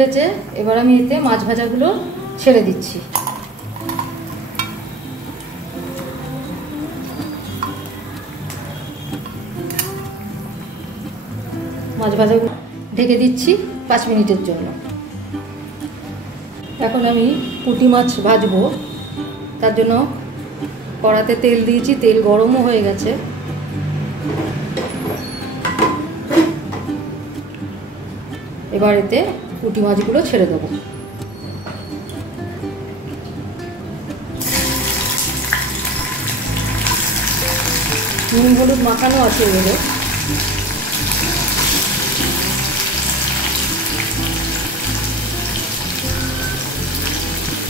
হয়েছে। এবার আমি এতে মাছ ভাজাগুলো ছেড়ে দিচ্ছি। মাছ ভাজাগুলো ঢেকে দিচ্ছি 5 মিনিটের জন্য। এখন আমি পুঁটি মাছ ভাজবো, তার জন্য কড়াতে তেল দিয়েছি, তেল গরমও হয়ে গেছে। এবার এতে পুঁটি মাছগুলো ছেড়ে দেবো। নুন হলুদ মাখানো আছে এগুলো।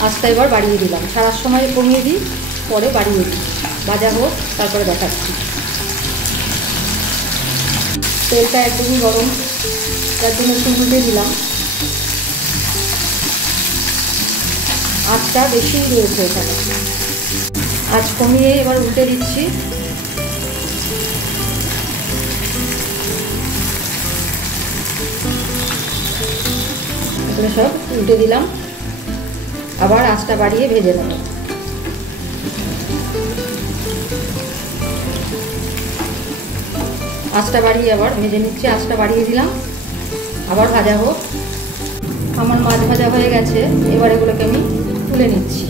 আঁচটা এবার বাড়িয়ে দিলাম, ছাড়ার সময় কমিয়ে দিই, পরে বাড়িয়ে দিই। ভাজা হোক, তারপরে দেখাচ্ছি। তেলটা একদমই গরম, তার জন্য একটু উল্টে দিলাম। আঁচটা বেশি রয়েছে এখানে, আঁচ কমিয়ে এবার উল্টে দিচ্ছি। এগুলো সব উল্টে দিলাম, আবার আঁচটা বাড়িয়ে ভেজে নেব। আঁচটা বাড়িয়ে আবার ভেজে নিচ্ছি, আঁচটা বাড়িয়ে দিলাম, আবার ভাজা হোক। আমার মাছ ভাজা হয়ে গেছে, এবার এগুলোকে আমি তুলে নিচ্ছি।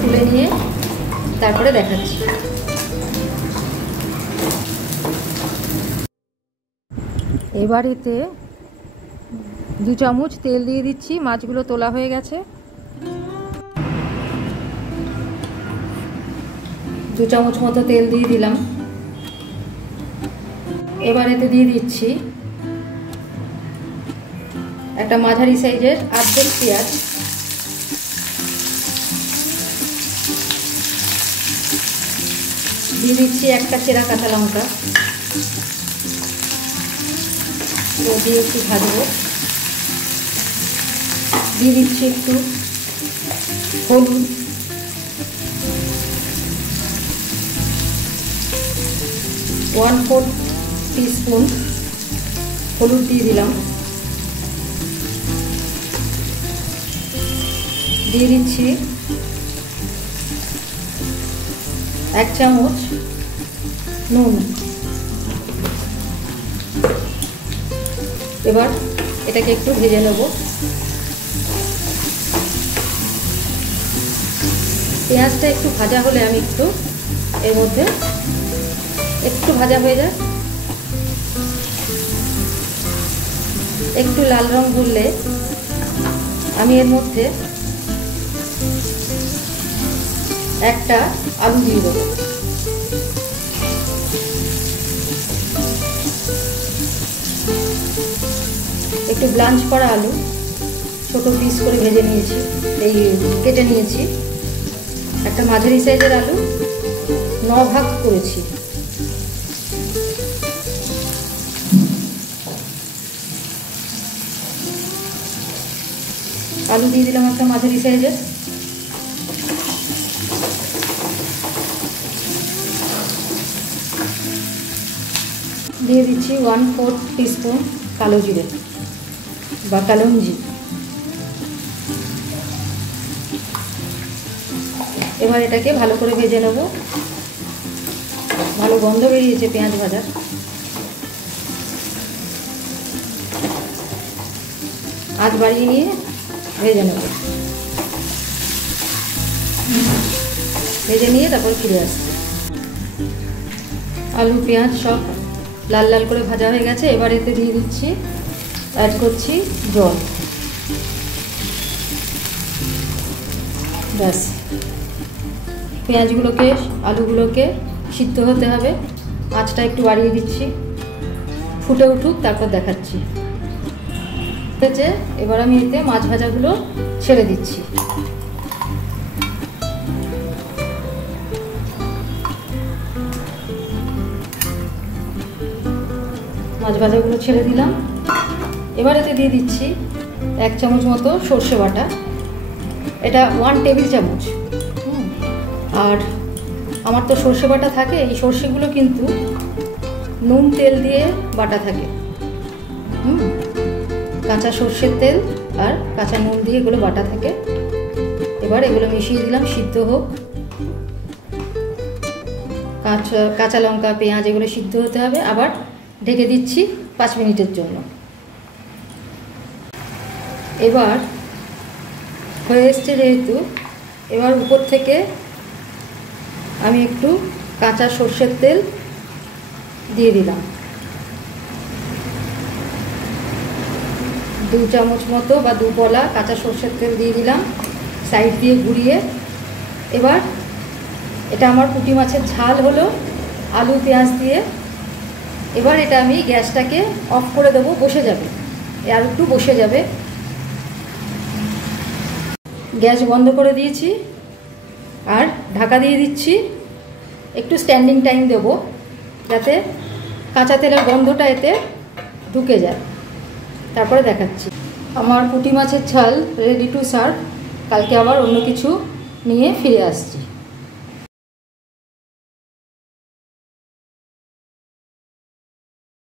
তুলে নিয়ে তারপরে দেখাচ্ছি। এবার এতে 2 চামচ তেল দিয়ে দিচ্ছি। মাছগুলো তোলা হয়ে গেছে। 2 চামচ মতো তেল দিয়ে দিলাম। এবার এতে দিয়ে দিচ্ছি একটা মাঝারি সাইজের আর্ধেক পেঁয়াজ, দিয়ে দিচ্ছি একটা চেরা কাঁচা লঙ্কা, দিয়ে একটু ভাজবো। দিয়ে দিচ্ছি একটু হলুদ, 1/4 টিস্পুন হলুদ দিয়ে দিলাম। দিয়ে দিচ্ছি 1 চামচ নুন। এবার এটাকে একটু ভেজে নেব। পেঁয়াজটা একটু ভাজা হলে আমি একটু এর মধ্যে একটু ভাজা হয়ে যায়, একটু লাল রং ধরলে আমি এর মধ্যে একটা আলু দিয়ে দেবো। একটু ব্লাঞ্চ করা আলু ছোট পিস করে ভেজে নিয়েছি, এই কেটে নিয়েছি। একটা মাঝারি সাইজের আলু 9 ভাগ করেছি। আলু দিয়ে দিলাম একটা মাঝারি সাইজের। দিয়ে দিচ্ছি 1/4 টিস্পুন কালো জিরে বা কালঞ্জি। এবার এটাকে ভালো করে ভেজে নেব। ভালো গন্ধ বেরিয়েছে পেঁয়াজ ভাজার। আঁচ বাড়িয়ে নিয়ে ভেজে নেব। ভেজে নিয়ে তারপর ফিরে আসছি। আলু পেঁয়াজ সব লাল লাল করে ভাজা হয়ে গেছে। এবার এতে দিয়ে দিচ্ছি, অ্যাড করছি জল। ব্যাস, পেঁয়াজগুলোকে আলুগুলোকে সিদ্ধ হতে হবে। আঁচটা একটু বাড়িয়ে দিচ্ছি, ফুটে উঠুক, তারপর দেখাচ্ছি। হয়েছে। এবার আমি এতে মাছ ভাজাগুলো ছেড়ে দিচ্ছি। মাছ ভাজাগুলো ছেড়ে দিলাম। এবার এতে দিয়ে দিচ্ছি 1 চামচ মতো সর্ষে বাটা। এটা 1 টেবিল চামচ। আর আমার তো সর্ষে বাটা থাকে, এই সর্ষেগুলো কিন্তু নুন তেল দিয়ে বাটা থাকে। কাঁচা সর্ষের তেল আর কাঁচা নুন দিয়ে এগুলো বাটা থাকে। এবার এগুলো মিশিয়ে দিলাম, সিদ্ধ হোক। কাঁচা লঙ্কা, পেঁয়াজ এগুলো সিদ্ধ হতে হবে। আবার ঢেকে দিচ্ছি 5 মিনিটের জন্য। এবার হয়ে এসছে যেহেতু, এবার উপর থেকে আমি একটু কাঁচা সর্ষের তেল দিয়ে দিলাম, 2 চামচ মতো বা 2 পলা কাঁচা সর্ষের তেল দিয়ে দিলাম, সাইড দিয়ে ঘুরিয়ে। এবার এটা আমার পুঁটি মাছের ঝাল হলো আলু পেঁয়াজ দিয়ে। এবার এটা আমি গ্যাসটাকে অফ করে দেবো, বসে যাবে, আর একটু বসে যাবে। গ্যাস বন্ধ করে দিয়েছি আর ঢাকা দিয়ে দিচ্ছি। একটু স্ট্যান্ডিং টাইম দেব যাতে কাঁচা তেলের গন্ধটা এতে ঢুকে যায়। তারপরে দেখাচ্ছি। আমার পুঁটি মাছের ঝাল রেডি টু সার্ভ। কালকে আবার অন্য কিছু নিয়ে ফিরে আসছি।